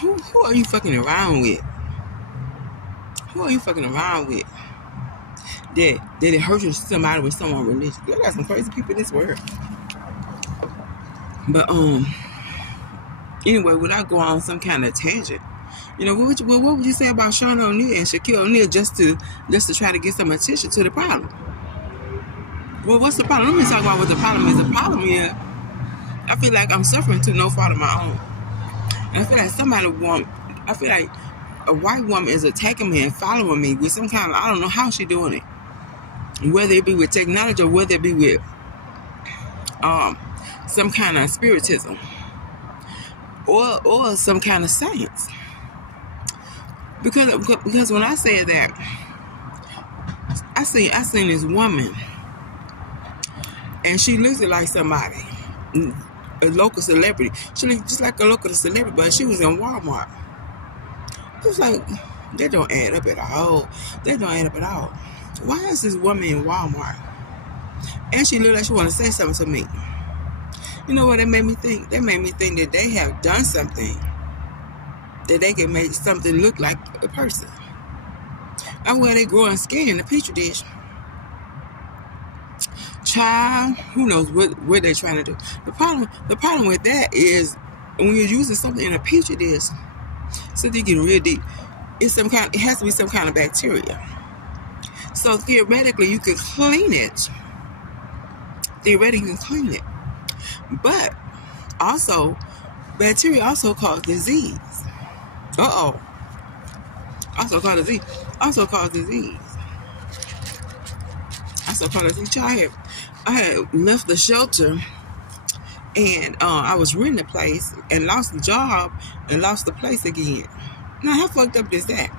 Who are you fucking around with? Who are you fucking around with? That it hurts somebody with someone religious. There got some crazy people in this world. But anyway, without going on some kind of tangent, what would you say about Shaquille O'Neal and Shaquille O'Neal just to try to get some attention to the problem? Well, what's the problem? Let me talk about what the problem is. The problem is, I feel like I'm suffering to no fault of my own. And I feel like a white woman is attacking me and following me with some kind of, I don't know how she's doing it. Whether it be with technology or whether it be with some kind of spiritism or some kind of science. Because when I said that, I seen this woman, and she looked like somebody, a local celebrity. She looked just like a local celebrity, but she was in Walmart. I was like, that don't add up at all. That don't add up at all. Why is this woman in Walmart? And she looked like she wanted to say something to me. You know what that made me think? That made me think that they have done something that they can make something look like a person. That's where they growing skin in the petri dish. Child, who knows what they're trying to do. The problem with that is when you're using something in a petri dish, something getting real deep, it has to be some kind of bacteria. So theoretically you can clean it. But also, bacteria also cause disease. Also cause disease. I had left the shelter, and I was renting a place and lost the job and lost the place again. Now, how fucked up is that?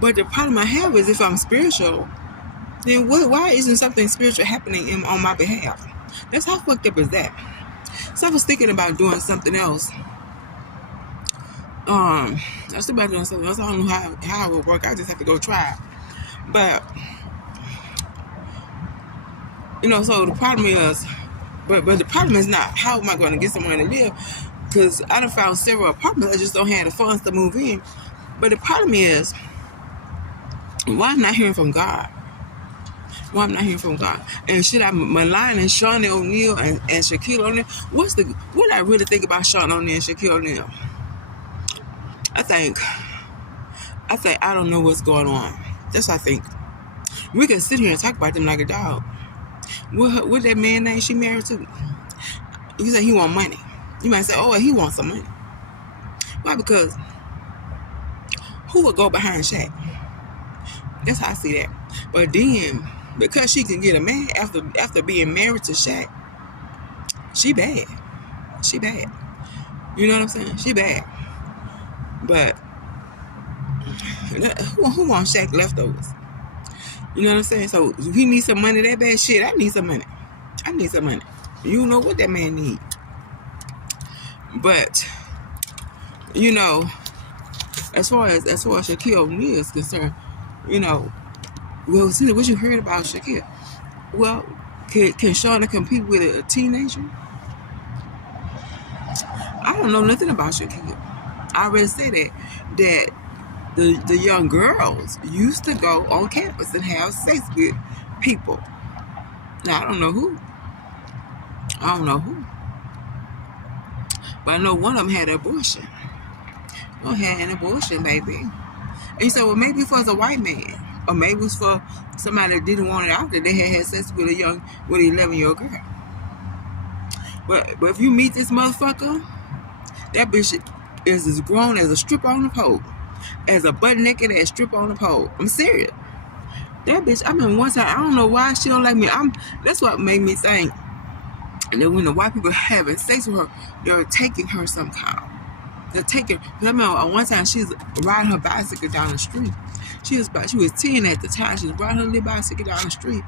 But the problem I have is if I'm spiritual, then why isn't something spiritual happening on my behalf? That's how fucked up is that? So I was thinking about doing something else. I was about doing something else. I don't know how it would work. I just have to go try. But so the problem is, but the problem is not how am I going to get somewhere to live? Because I done found several apartments. I just don't have the funds to move in. But the problem is, why I'm not hearing from God? And should I malign Shaquille O'Neal and Shaquille O'Neal? What I really think about Shaquille O'Neal and Shaquille O'Neal? I think I don't know what's going on. That's what I think. We can sit here and talk about them like a dog. What that man name she married to? You say he want money. You might say, oh, he wants some money. Why? Because who would go behind Shaq? That's how I see that. But then, because she can get a man after being married to Shaq, she bad. You know what I'm saying? She bad. But who wants Shaq leftovers? You know what I'm saying? So if he needs some money that bad, shit, I need some money. You know what that man need. But as far as Shaquille O'Neal is concerned, well, see what you heard about Shaquille. Well, can Shauna compete with a teenager? I don't know nothing about Shaquille. I already said that the young girls used to go on campus and have sex with people. Now, I don't know who. But I know one of them had an abortion. Baby. And you said, well, maybe it was a white man. Or maybe it was for somebody that didn't want it out there. They had sex with an 11-year-old girl. But if you meet this motherfucker, that bitch is as grown as a stripper on the pole. As a butt naked ass stripper on the pole. I'm serious. That bitch, I mean, one time, I don't know why she don't like me. That's what made me think that when the white people having sex with her, they're taking her somehow. They're taking. I remember one time she was riding her bicycle down the street. She was 10 at the time. She was riding her little bicycle down the street,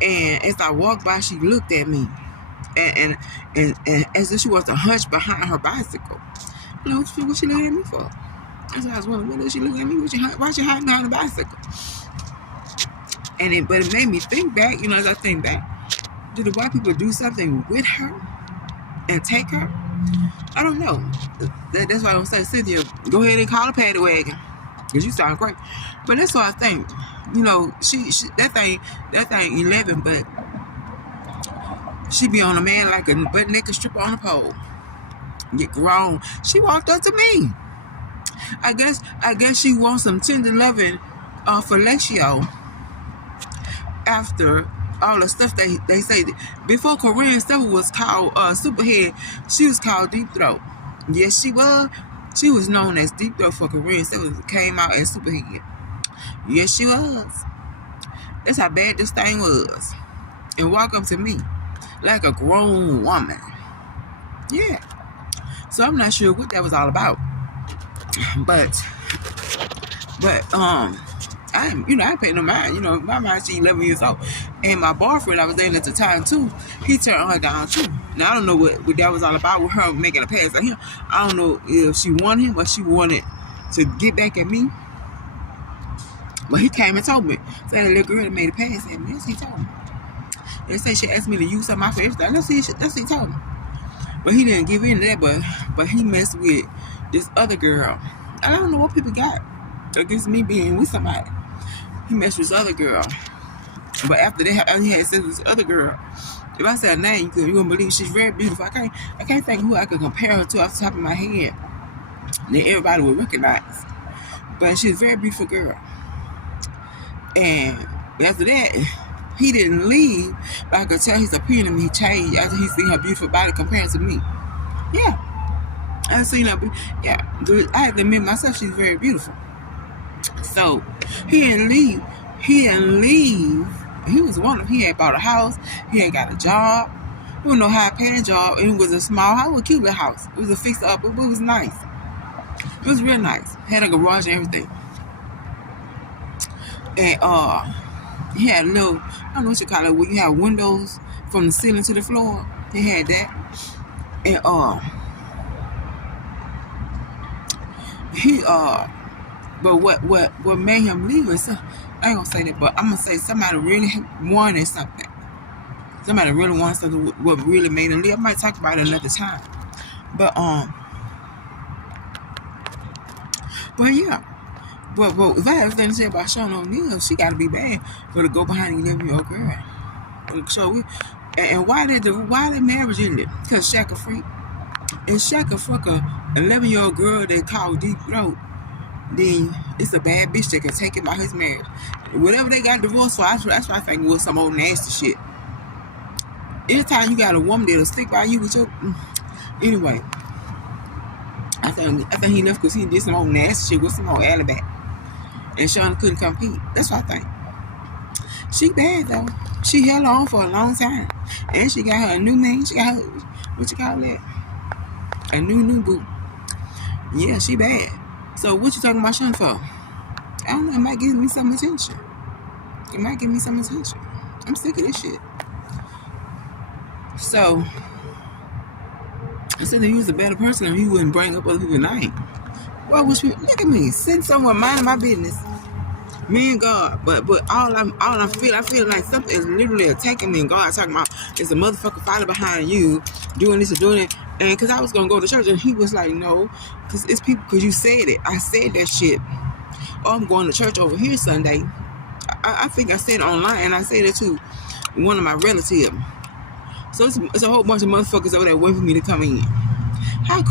and as I walked by, she looked at me, and as if she was to hunch behind her bicycle. You know, what she looking at me for? That's what I was wondering. What is she looking at me? Why she hiding behind the bicycle? But it made me think back. As I think back, did the white people do something with her and take her? I don't know. That's why I don't say, Cynthia, go ahead and call a paddy wagon, because you sound great. But that's what I think. You know, she that thing 11, but she be on a man like a butt naked stripper on a pole. Get grown. She walked up to me. I guess she wants some tender loving fellatio after all the stuff they say. Before Korean stuff was called Superhead, she was called Deep Throat. Yes, she was. She was known as Deep Throat for Korean stuff. It came out as Superhead. Yes, she was. That's how bad this thing was. And walk up to me like a grown woman. Yeah. So I'm not sure what that was all about. But I paid no mind. My mind, she's 11 years old. And my boyfriend I was dating at the time too, he turned her down too. Now I don't know what that was all about with her making a pass at him. I don't know if she wanted him or she wanted to get back at me. But he came and told me. Said the little girl that made a pass at me. That's what he told me. They say she asked me to use something for everything. That's what he told me. But he didn't give in to that, but he messed with this other girl. I don't know what people got against me being with somebody. He messed with this other girl. But after he had sex with this other girl, if I say her name, you wouldn't believe she's very beautiful. I can't think of who I could compare her to off the top of my head that everybody would recognize. But she's a very beautiful girl. And after that, he didn't leave, but I could tell his opinion of me changed after he seen her beautiful body compared to me. Yeah. I seen her. Yeah. I have to admit myself, she's very beautiful. So he didn't leave. He was he had bought a house. He had got a job. It was no high paying job. And it was a small house, a cute little house. It was a fixed up, but it was nice. It was real nice. Had a garage and everything. And he had a little, I don't know what you call it, where you have windows from the ceiling to the floor. He had that. And but what made him leave is, I ain't gonna say that, but I'm gonna say somebody really wanted something. Somebody really wanted something. What really made him leave? I might talk about it another time. But yeah. But if I have anything to say about Shaquille O'Neal, she got to be bad for to go behind an 11-year-old girl. So and why that marriage ended? Because Shaq a freak. And Shaq a fuck a 11-year-old girl they call Deep Throat, then it's a bad bitch that can take him out his marriage. Whatever they got divorced for, that's what I think was some old nasty shit. Anytime you got a woman that'll stick by you with your... Anyway, I think he left because he did some old nasty shit with some old alibi. And Shawn couldn't compete. That's what I think. She bad though. She held on for a long time. And she got her a new man. She got her, what you call that? A new boo. Yeah, she bad. So what you talking about Shawn for? I don't know. It might give me some attention. I'm sick of this shit. So, I said that he was a better person if he wouldn't bring up other people's name. Well, look at me, sitting somewhere minding my business. Me and God, but I feel like something is literally attacking me, and God talking about it's a motherfucker fighting behind you, doing this and doing it. And because I was gonna go to church, and he was like, no, because it's people, because you said it. I said that shit. Oh, I'm going to church over here Sunday. I think I said it online, and I said it to one of my relatives. So it's a whole bunch of motherfuckers over there waiting for me to come in. How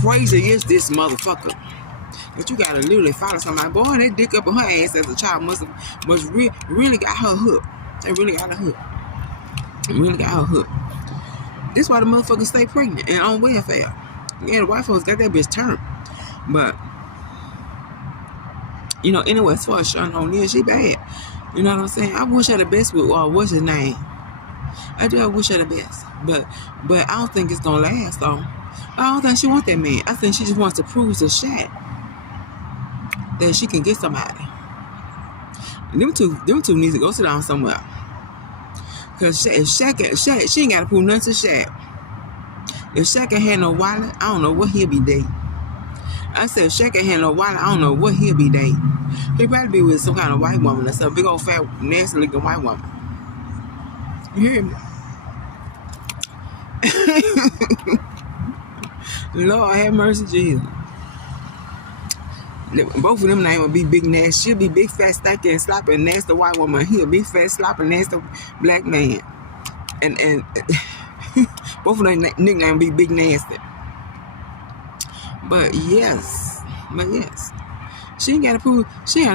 crazy is this motherfucker? But you gotta literally follow somebody. Boy, that dick up in her ass as a child must really got her hooked. They really got her hooked. That's why the motherfuckers stay pregnant and on welfare. Yeah, the white folks got that bitch turned. But anyway, as far as Shaquille O'Neal, she bad. You know what I'm saying? I wish her the best with what's his name. I do wish her the best. But I don't think it's gonna last though. I don't think she wants that man. I think she just wants to prove to Shaq that she can get somebody. Them two needs to go sit down somewhere. Cause if Shaq, she ain't gotta prove nothing to Shaq. If Shaq ain't had no wallet, I don't know what he'll be dating. I said if Shaq ain't had no wallet, I don't know what he'll be dating. He'll probably be with some kind of white woman or some big old fat nasty looking white woman. You hear me? Lord have mercy, Jesus. Both of them names will be big nasty. She'll be big fat stanky and sloppy and nasty white woman. He'll big fat sloppy nasty black man. And both of them nicknames will be big nasty. But yes, she ain't got to prove. She ain't